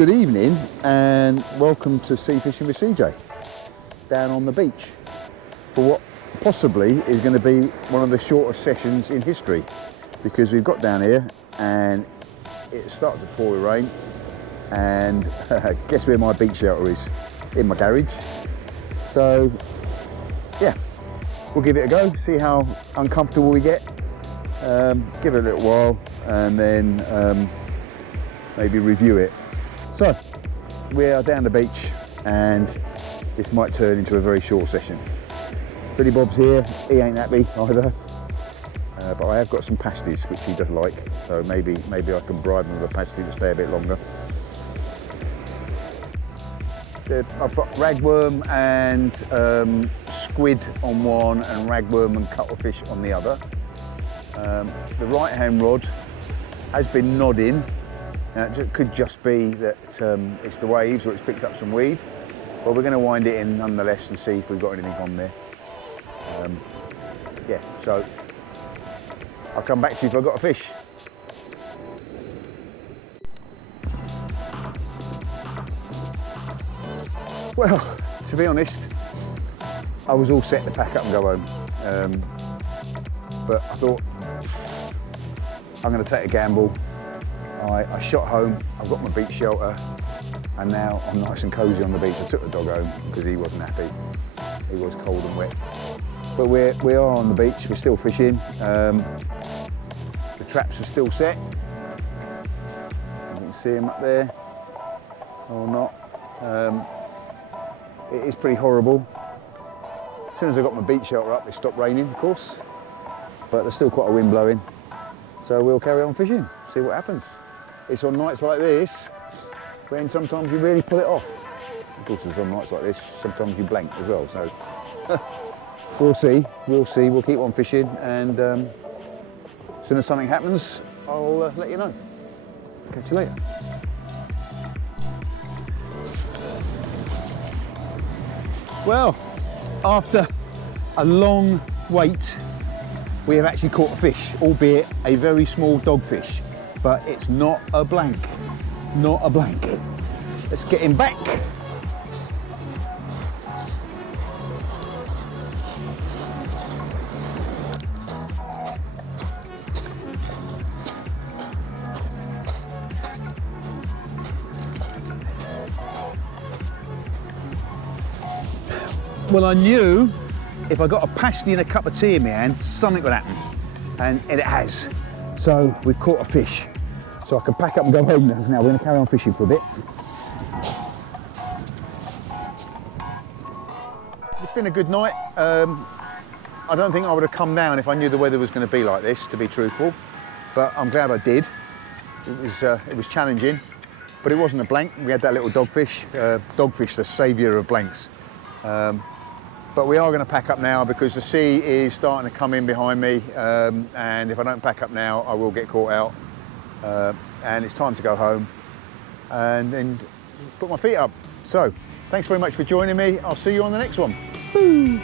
Good evening and welcome to Sea Fishing with CJ down on the beach for what possibly is going to be one of the shortest sessions in history, because we've got down here and it started to pour with rain, and guess where my beach shelter is? In my garage. So yeah, we'll give it a go, see how uncomfortable we get, give it a little while and then maybe review it. So we are down the beach and this might turn into a very short session. Billy Bob's here, he ain't happy either, but I have got some pasties which he does like, so maybe I can bribe him with a pasty to stay a bit longer. I've got ragworm and squid on one and ragworm and cuttlefish on the other. The right hand rod has been nodding. Now, it could just be that it's the waves or it's picked up some weed, but we're going to wind it in nonetheless and see if we've got anything on there. Yeah, so I'll come back to you if I've got a fish. Well, to be honest, I was all set to pack up and go home, but I thought I'm going to take a gamble. I shot home, I've got my beach shelter, and now I'm nice and cosy on the beach. I took the dog home because he wasn't happy. He was cold and wet. But we are on the beach, we're still fishing. The traps are still set. You can see them up there, or not. It is pretty horrible. As soon as I got my beach shelter up, it stopped raining, of course. But there's still quite a wind blowing. So we'll carry on fishing, see what happens. It's on nights like this when sometimes you really pull it off. Of course, it's on nights like this, sometimes you blank as well. So we'll see, we'll keep on fishing, and as soon as something happens, I'll let you know. Catch you later. Well, after a long wait, we have actually caught a fish, albeit a very small dogfish, but it's not a blank, not a blank. Let's get him back. Well, I knew if I got a pasty and a cup of tea in my hand, something would happen, and it has. So we've caught a fish, so I can pack up and go home now. Now we're going to carry on fishing for a bit. It's been a good night. I don't think I would have come down if I knew the weather was going to be like this, to be truthful, but I'm glad I did. It was challenging, but it wasn't a blank. We had that little dogfish, the saviour of blanks. But we are going to pack up now because the sea is starting to come in behind me, and if I don't pack up now I will get caught out, and it's time to go home and put my feet up. So thanks very much for joining me. I'll see you on the next one. Woo.